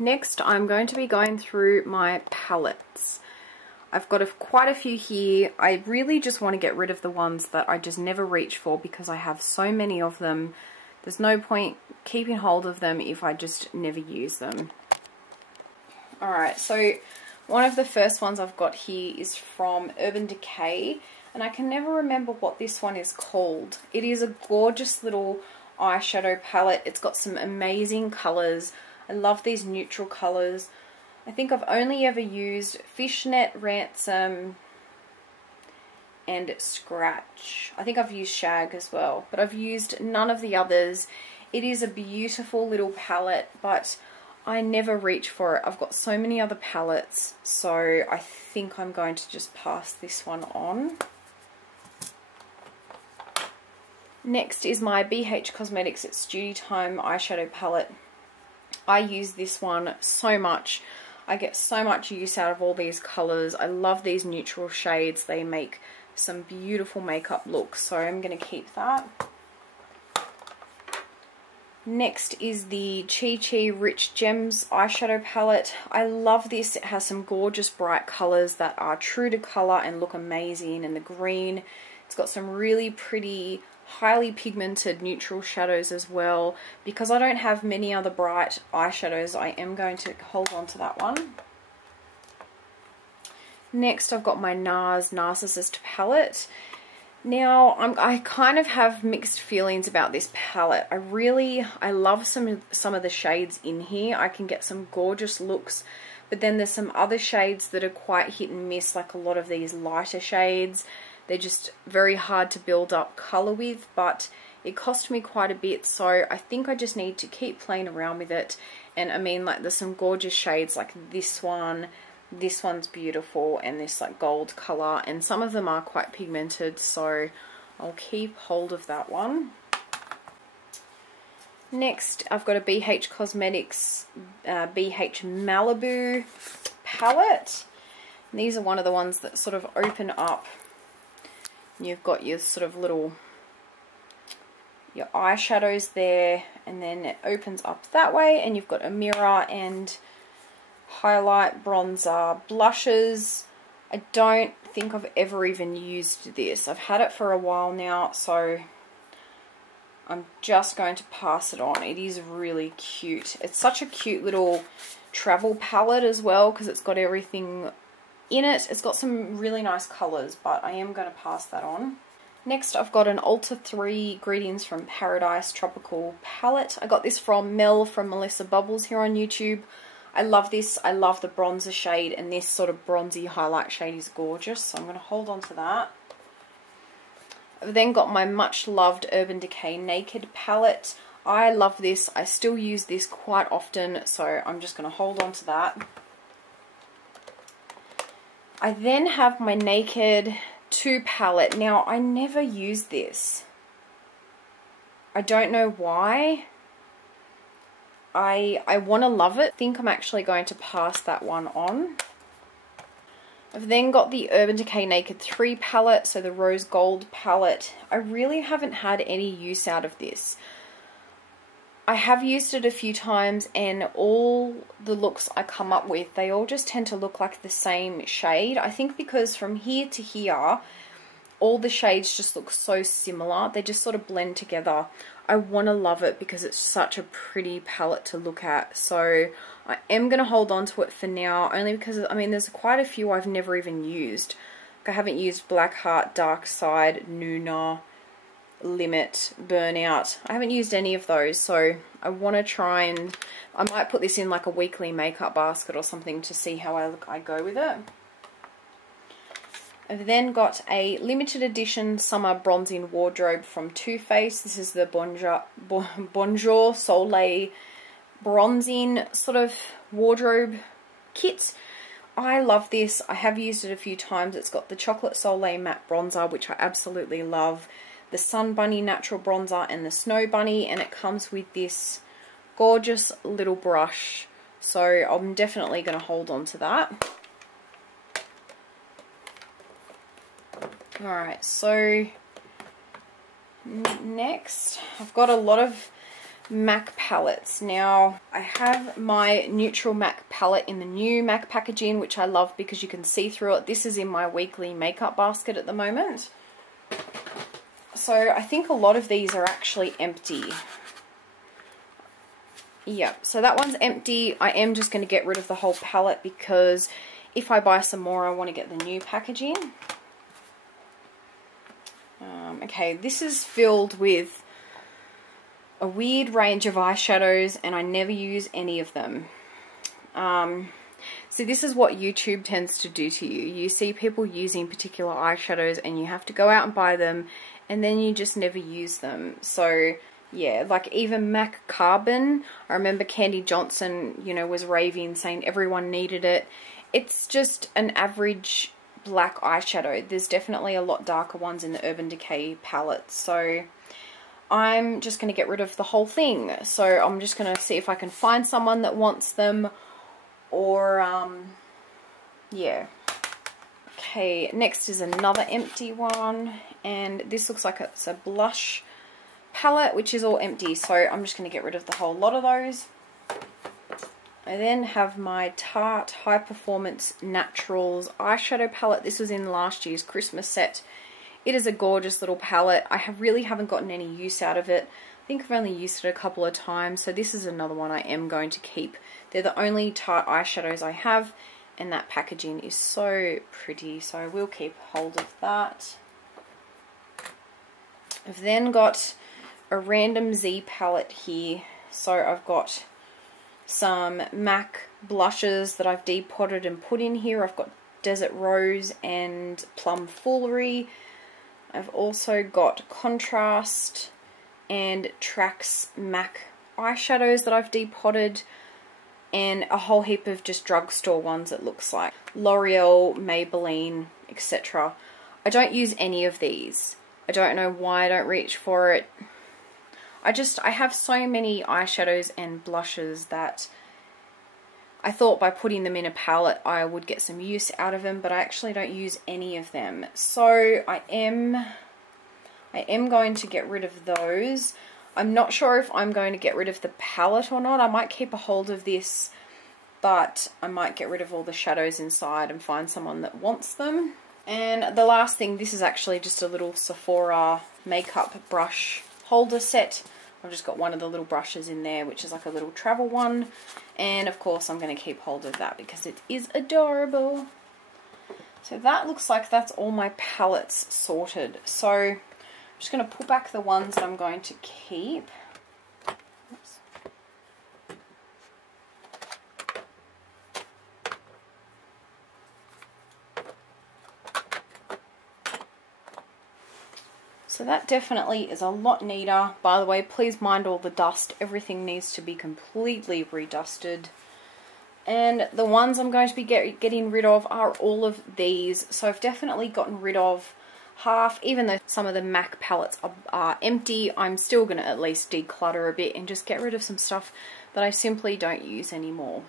Next, I'm going to be going through my palettes. I've got quite a few here. I really just want to get rid of the ones that I just never reach for because I have so many of them. There's no point keeping hold of them if I just never use them. Alright, so one of the first ones I've got here is from Urban Decay, and I can never remember what this one is called. It is a gorgeous little eyeshadow palette. It's got some amazing colours. I love these neutral colours. I think I've only ever used Fishnet, Ransom, and Scratch. I think I've used Shag as well, but I've used none of the others. It is a beautiful little palette, but I never reach for it. I've got so many other palettes, so I think I'm going to just pass this one on. Next is my BH Cosmetics It's Duty Time eyeshadow palette. I use this one so much. I get so much use out of all these colours. I love these neutral shades. They make some beautiful makeup looks, so I'm going to keep that. Next is the Chichi Rich Gems eyeshadow palette. I love this. It has some gorgeous bright colours that are true to colour and look amazing. And the green, it's got some really pretty, highly pigmented neutral shadows as well. Because I don't have many other bright eyeshadows, I am going to hold on to that one. Next, I've got my Naz Narcissist Palette. Now, I kind of have mixed feelings about this palette. I love some of the shades in here. I can get some gorgeous looks, but then there's some other shades that are quite hit and miss, like a lot of these lighter shades. They're just very hard to build up colour with, but it cost me quite a bit, so I think I just need to keep playing around with it. And I mean, like, there's some gorgeous shades like this one. This one's beautiful, and this like gold colour, and some of them are quite pigmented, so I'll keep hold of that one. Next, I've got a BH Cosmetics BH Malibu palette. And these are one of the ones that sort of open up. You've got your sort of little your eyeshadows there, and then it opens up that way, and you've got a mirror and highlight, bronzer, blushes. I don't think I've ever even used this. I've had it for a while now, so I'm just going to pass it on. It is really cute. It's such a cute little travel palette as well, because it's got everything in it. It's got some really nice colours, but I am going to pass that on. Next, I've got an Ulta 3 Greetings from Paradise Tropical palette. I got this from Mel from Melissa Bubbles here on YouTube. I love this. I love the bronzer shade, and this sort of bronzy highlight shade is gorgeous, so I'm going to hold on to that. I've then got my much loved Urban Decay Naked palette. I love this. I still use this quite often, so I'm just going to hold on to that. I then have my Naked 2 palette. Now, I never use this. I don't know why. I want to love it. I think I'm actually going to pass that one on. I've then got the Urban Decay Naked 3 palette, so the Rose Gold palette. I really haven't had any use out of this. I have used it a few times, and all the looks I come up with, they all just tend to look like the same shade. I think because from here to here, all the shades just look so similar. They just sort of blend together. I want to love it because it's such a pretty palette to look at. So I am going to hold on to it for now, only because, I mean, there's quite a few I've never even used. Like, I haven't used Black Heart, Dark Side, Nuna, Limit, Burnout. I haven't used any of those, so I want to try and, I might put this in like a weekly makeup basket or something to see how I go with it. I've then got a limited edition summer bronzing wardrobe from Too Faced. This is the Bonjour Soleil bronzing sort of wardrobe kit. I love this. I have used it a few times. It's got the Chocolate Soleil matte bronzer, which I absolutely love, the Sun Bunny natural bronzer, and the Snow Bunny, and it comes with this gorgeous little brush. So I'm definitely going to hold on to that. Alright, so next I've got a lot of MAC palettes. Now, I have my neutral MAC palette in the new MAC packaging, which I love because you can see through it. This is in my weekly makeup basket at the moment. So I think a lot of these are actually empty. Yeah, so that one's empty. I am just going to get rid of the whole palette because if I buy some more, I want to get the new packaging. Okay, this is filled with a weird range of eyeshadows and I never use any of them. So this is what YouTube tends to do to you. You see people using particular eyeshadows and you have to go out and buy them and then you just never use them. So yeah, like even MAC Carbon, I remember Candy Johnson, you know, was raving saying everyone needed it. It's just an average black eyeshadow. There's definitely a lot darker ones in the Urban Decay palette. So I'm just going to get rid of the whole thing. So I'm just going to see if I can find someone that wants them or, yeah. Okay, next is another empty one. And this looks like it's a blush palette, which is all empty. So I'm just going to get rid of the whole lot of those. I then have my Tarte High Performance Naturals eyeshadow palette. This was in last year's Christmas set. It is a gorgeous little palette. I really haven't gotten any use out of it. I think I've only used it a couple of times. So this is another one I am going to keep. They're the only Tarte eyeshadows I have. And that packaging is so pretty. So I will keep hold of that. I've then got a random Z palette here. So I've got some MAC blushes that I've depotted and put in here. I've got Desert Rose and Plum Foolery. I've also got Contrast and Trax MAC eyeshadows that I've depotted, and a whole heap of just drugstore ones it looks like. L'Oreal, Maybelline, etc. I don't use any of these. I don't know why I don't reach for it. I have so many eyeshadows and blushes that I thought by putting them in a palette I would get some use out of them, but I actually don't use any of them. So I am going to get rid of those. I'm not sure if I'm going to get rid of the palette or not. I might keep a hold of this, but I might get rid of all the shadows inside and find someone that wants them. And the last thing, this is actually just a little Sephora makeup brush holder set. I've just got one of the little brushes in there, which is like a little travel one. And of course I'm going to keep hold of that because it is adorable. So that looks like that's all my palettes sorted. So I'm just going to pull back the ones that I'm going to keep. Oops. So that definitely is a lot neater. By the way, please mind all the dust. Everything needs to be completely redusted. And the ones I'm going to be getting rid of are all of these. So I've definitely gotten rid of half. Even though some of the MAC palettes are empty, I'm still going to at least declutter a bit and just get rid of some stuff that I simply don't use anymore.